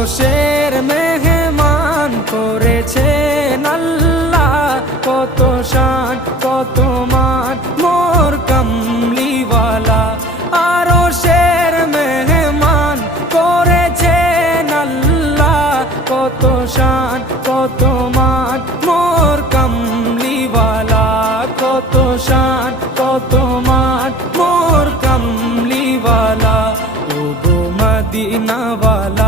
আরশের মেহমান করেছেন আল্লাহ, কত শান কত মান মোর কামলিওয়ালা। আরশের মেহমান করেছেন আল্লাহ, কত শান কত মান মোর কামলিওয়ালা, কত শান কত মান মোর কামলিওয়ালা। ও গো মদিনাওয়ালা